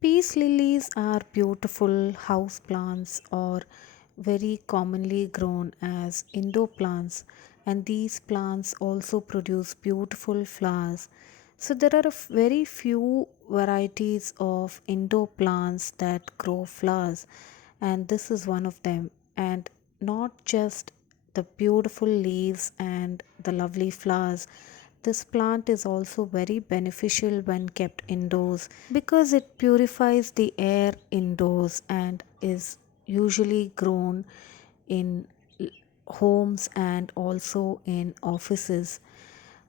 Peace lilies are beautiful house plants or very commonly grown as indoor plants, and these plants also produce beautiful flowers. So there are very few varieties of indoor plants that grow flowers, and this is one of them. And not just the beautiful leaves and the lovely flowers, this plant is also very beneficial when kept indoors because it purifies the air indoors and is usually grown in homes and also in offices.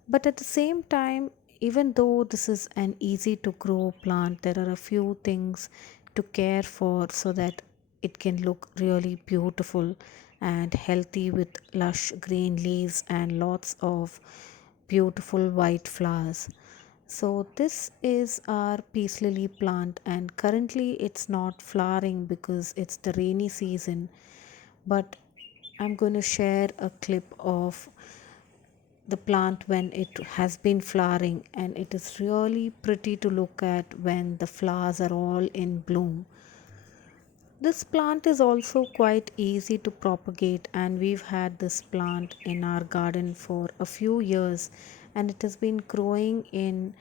But at the same time, even though this is an easy to grow plant, there are a few things to care for so that it can look really beautiful and healthy with lush green leaves and lots of beautiful white flowers. So this is our peace lily plant, and currently it's not flowering because it's the rainy season. But I'm going to share a clip of the plant when it has been flowering, and it is really pretty to look at when the flowers are all in bloom. This plant is also quite easy to propagate, and we've had this plant in our garden for a few years, and it has been growing in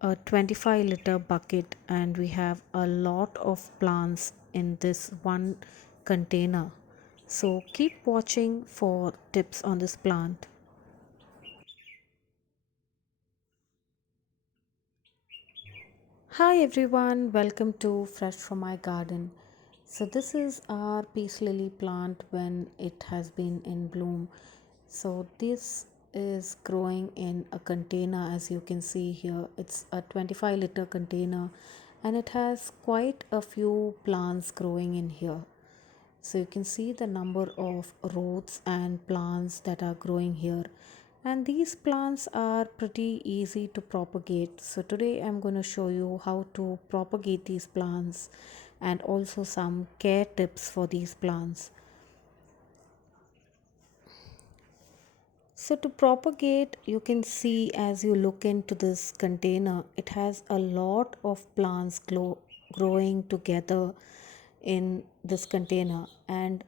a 25-liter bucket, and we have a lot of plants in this one container. So keep watching for tips on this plant. Hi everyone, welcome to Fresh from My Garden. So this is our peace lily plant when it has been in bloom. So this is growing in a container, as you can see here. It's a 25-liter container, and it has quite a few plants growing in here. So you can see the number of roots and plants that are growing here. And these plants are pretty easy to propagate. So today I'm going to show you how to propagate these plants and also some care tips for these plants. So to propagate, you can see as you look into this container, it has a lot of plants growing together in this container, and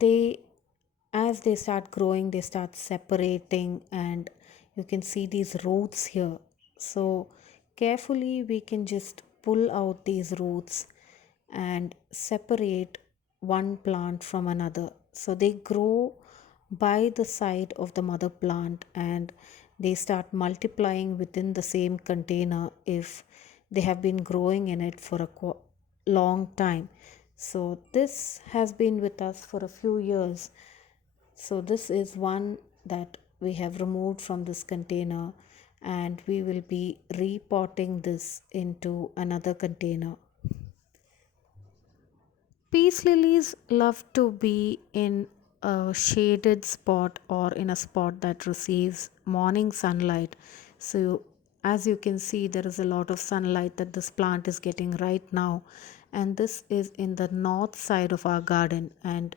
they as they start growing they start separating, and you can see these roots here. So carefully we can just pull out these roots and separate one plant from another. So they grow by the side of the mother plant, and they start multiplying within the same container if they have been growing in it for a long time. So this has been with us for a few years. So this is one that we have removed from this container, and we will be repotting this into another container. Peace lilies love to be in a shaded spot or in a spot that receives morning sunlight. So, as you can see, there is a lot of sunlight that this plant is getting right now, and this is in the north side of our garden. And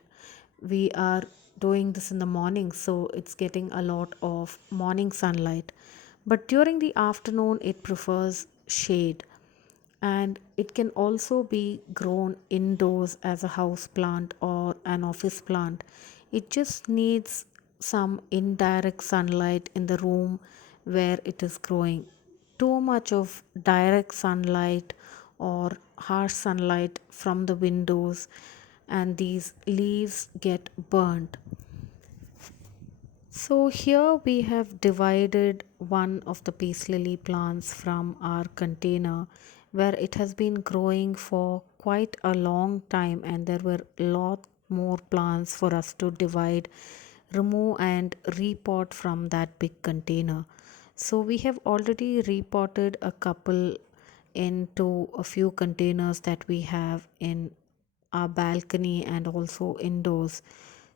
we are doing this in the morning, so it's getting a lot of morning sunlight. But during the afternoon, it prefers shade, and it can also be grown indoors as a house plant or an office plant. It just needs some indirect sunlight in the room where it is growing. Too much of direct sunlight or harsh sunlight from the windows, and these leaves get burnt. So here we have divided one of the peace lily plants from our container where it has been growing for quite a long time, and there were a lot more plants for us to divide, remove and repot from that big container. So we have already repotted a couple into a few containers that we have in our balcony and also indoors.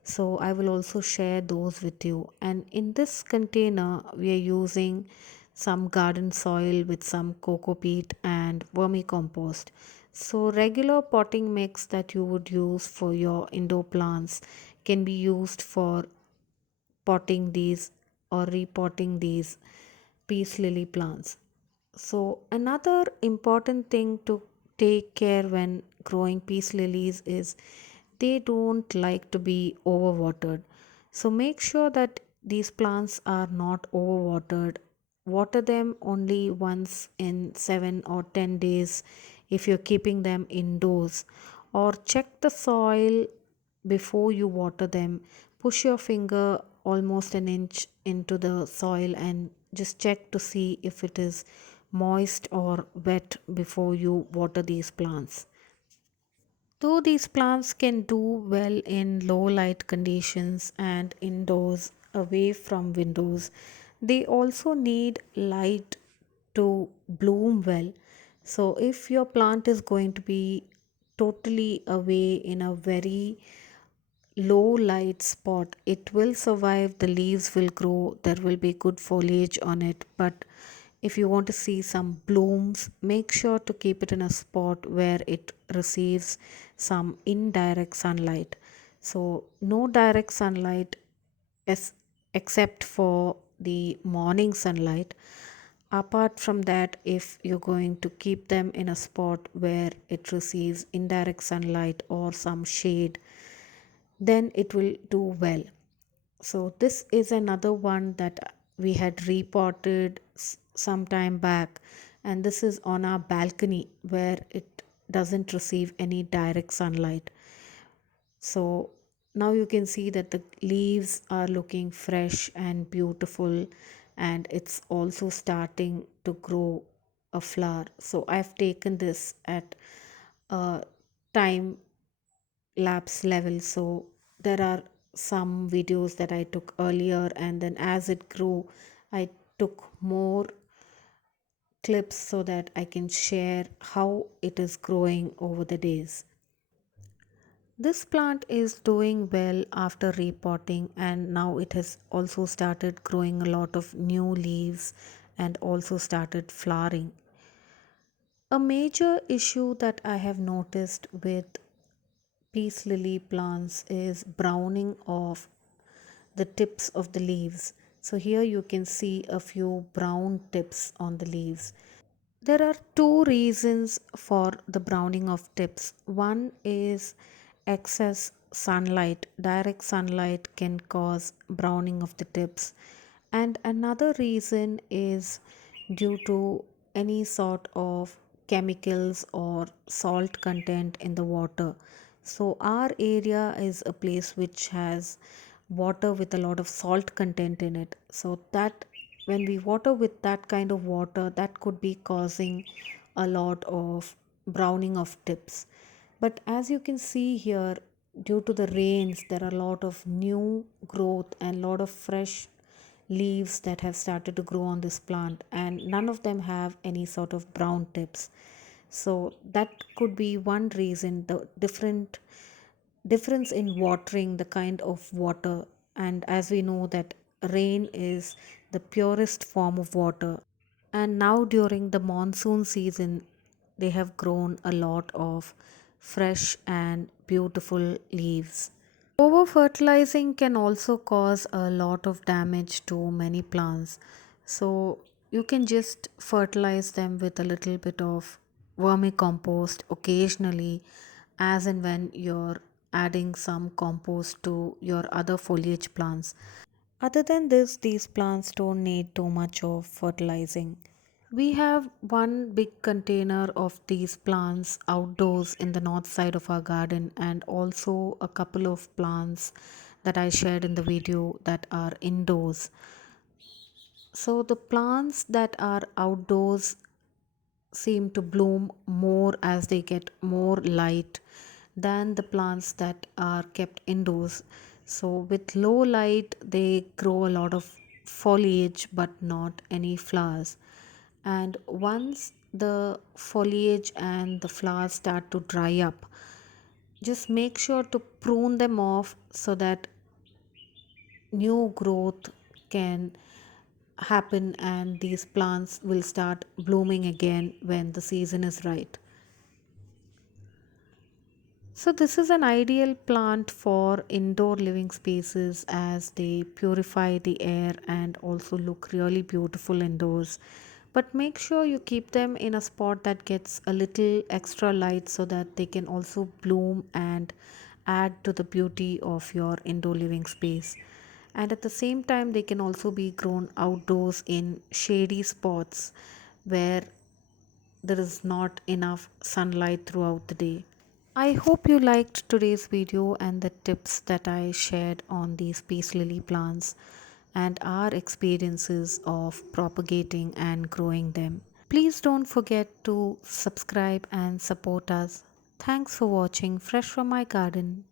So I will also share those with you. And in this container, we are using some garden soil with some coco peat and vermicompost. So regular potting mix that you would use for your indoor plants can be used for potting these or repotting these peace lily plants. So another important thing to take care when growing peace lilies is they don't like to be overwatered. So make sure that these plants are not overwatered. Water them only once in 7 or 10 days if you're keeping them indoors, or check the soil before you water them. Push your finger almost an inch into the soil and just check to see if it is moist or wet before you water these plants. Though these plants can do well in low light conditions and indoors away from windows, they also need light to bloom well. So, if your plant is going to be totally away in a very low light spot, it will survive, the leaves will grow, there will be good foliage on it. But if you want to see some blooms, make sure to keep it in a spot where it receives some indirect sunlight. So no direct sunlight is except for the morning sunlight. Apart from that, if you're going to keep them in a spot where it receives indirect sunlight or some shade, then it will do well. So this is another one that we had reported some time back, and this is on our balcony where it doesn't receive any direct sunlight. So now you can see that the leaves are looking fresh and beautiful, and it's also starting to grow a flower. So I've taken this at a time lapse level. So there are some videos that I took earlier, and then as it grew, I took more clips so that I can share how it is growing over the days. This plant is doing well after repotting, and now it has also started growing a lot of new leaves and also started flowering. A major issue that I have noticed with peace lily plants is browning of the tips of the leaves. So here you can see a few brown tips on the leaves. There are two reasons for the browning of tips. One is excess sunlight. Direct sunlight can cause browning of the tips. And another reason is due to any sort of chemicals or salt content in the water. So, our area is a place which has water with a lot of salt content in it. So, that when we water with that kind of water, that could be causing a lot of browning of tips. But as you can see here, due to the rains, there are a lot of new growth and lot of fresh leaves that have started to grow on this plant, and none of them have any sort of brown tips. So that could be one reason, the difference in watering, the kind of water. And as we know that rain is the purest form of water, and now during the monsoon season they have grown a lot of fresh and beautiful leaves. Over fertilizing can also cause a lot of damage to many plants. So you can just fertilize them with a little bit of vermicompost occasionally, as and when you're adding some compost to your other foliage plants. Other than this, these plants don't need too much of fertilizing. We have one big container of these plants outdoors in the north side of our garden, and also a couple of plants that I shared in the video that are indoors. So, the plants that are outdoors seem to bloom more as they get more light than the plants that are kept indoors. So, with low light, they grow a lot of foliage but not any flowers. And once the foliage and the flowers start to dry up, just make sure to prune them off so that new growth can happen and these plants will start blooming again when the season is right. So, this is an ideal plant for indoor living spaces as they purify the air and also look really beautiful indoors. But make sure you keep them in a spot that gets a little extra light so that they can also bloom and add to the beauty of your indoor living space. And at the same time, they can also be grown outdoors in shady spots where there is not enough sunlight throughout the day. I hope you liked today's video and the tips that I shared on these peace lily plants and our experiences of propagating and growing them. Please don't forget to subscribe and support us. Thanks for watching Fresh from My Garden.